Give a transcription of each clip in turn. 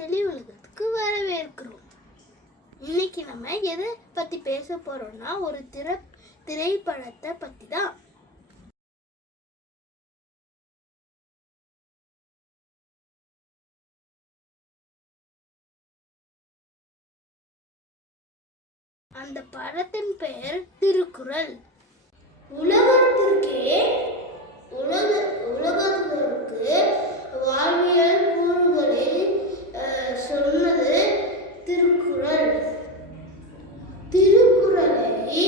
செலி உலகத்துக்கு வரவேற்கிறோம். இன்னைக்கு நம்ம எதை பத்தி பேச போறோம்னா ஒரு திரைப்படத்தை பத்தி தான். அந்த படத்தின் பெயர் திருக்குறள். உலகத்திற்கு வாழ்வியல் கூறுகளை சொன்னது திருக்குறள். திருக்குறளை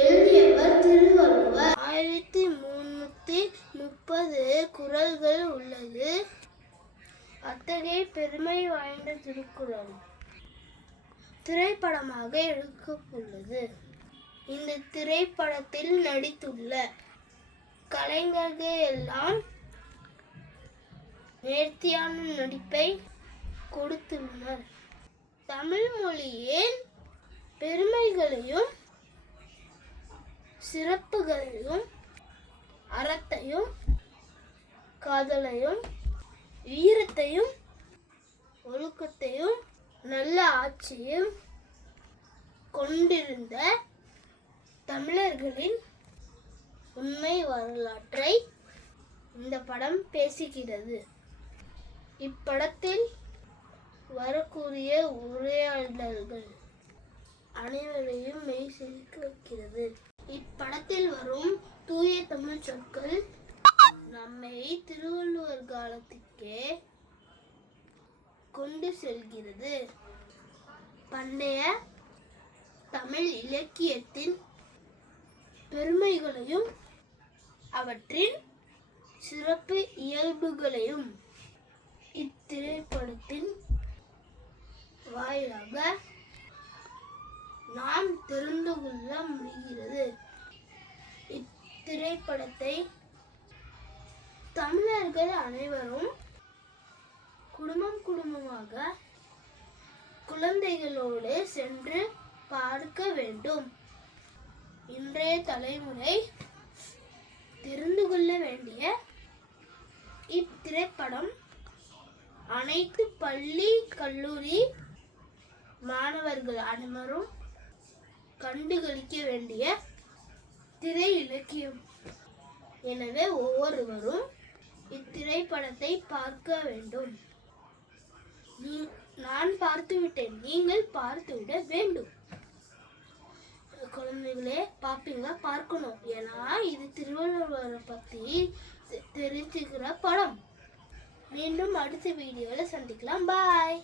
எழுதியவர் திருவள்ளுவர். 1330 குறள்கள் உள்ளது. அத்தகைய பெருமை வாய்ந்த திருக்குறள் திரைப்படமாக எடுக்கப்பட்டுள்ளது. இந்த திரைப்படத்தில் நடித்துள்ள கலைஞர்கள் எல்லாம் நேர்த்தியான நடிப்பை கொடுத்துள்ளனர். தமிழ் மொழியின் பெருமைகளையும் சிறப்புகளையும் அறத்தையும் காதலையும் வீரத்தையும் ஒழுக்கத்தையும் நல்ல ஆட்சியும் கொண்டிருந்த தமிழர்களின் உண்மை வரலாற்றை இந்த படம் பேசுகிறது. இப்படத்தில் வரக்கூடிய உரையாடல்கள் அனைவரையும் மெய் சிலிர்க்க வைக்கிறது. இப்படத்தில் வரும் தூய தமிழ் சொற்கள் நம்மை திருவள்ளுவர் காலத்துக்கே கொண்டு செல்கிறது. பண்டைய தமிழ் இலக்கியத்தின் பெருமைகளையும் அவற்றின் சிறப்பு இயல்புகளையும் இத்திரைப்படத்தின் வாயிலாக நாம் தெரிந்து கொள்ள முடிகிறது. இத்திரைப்படத்தை தமிழர்கள் அனைவரும் குடும்பமாக குழந்தைகளோடு சென்று பார்க்க வேண்டும். இன்றைய தலைமுறை தெரிந்து கொள்ள வேண்டிய இத்திரைப்படம் அனைத்து பள்ளி கல்லூரி மாணவர்கள் அனைவரும் கண்டுகளிக்க வேண்டிய திரை இலக்கியம். எனவே ஒவ்வொருவரும் இத்திரைப்படத்தை பார்க்க வேண்டும். நான் பார்த்துவிட்டேன், நீங்கள் பார்த்துவிட வேண்டும். குழந்தைகளே பார்ப்பீங்களா? பார்க்கணும். ஏன்னா இது திருவள்ளுவரை பத்தி தெரிஞ்சுக்கிற படம். மீண்டும் அடுத்த வீடியோல சந்திக்கலாம். பாய்.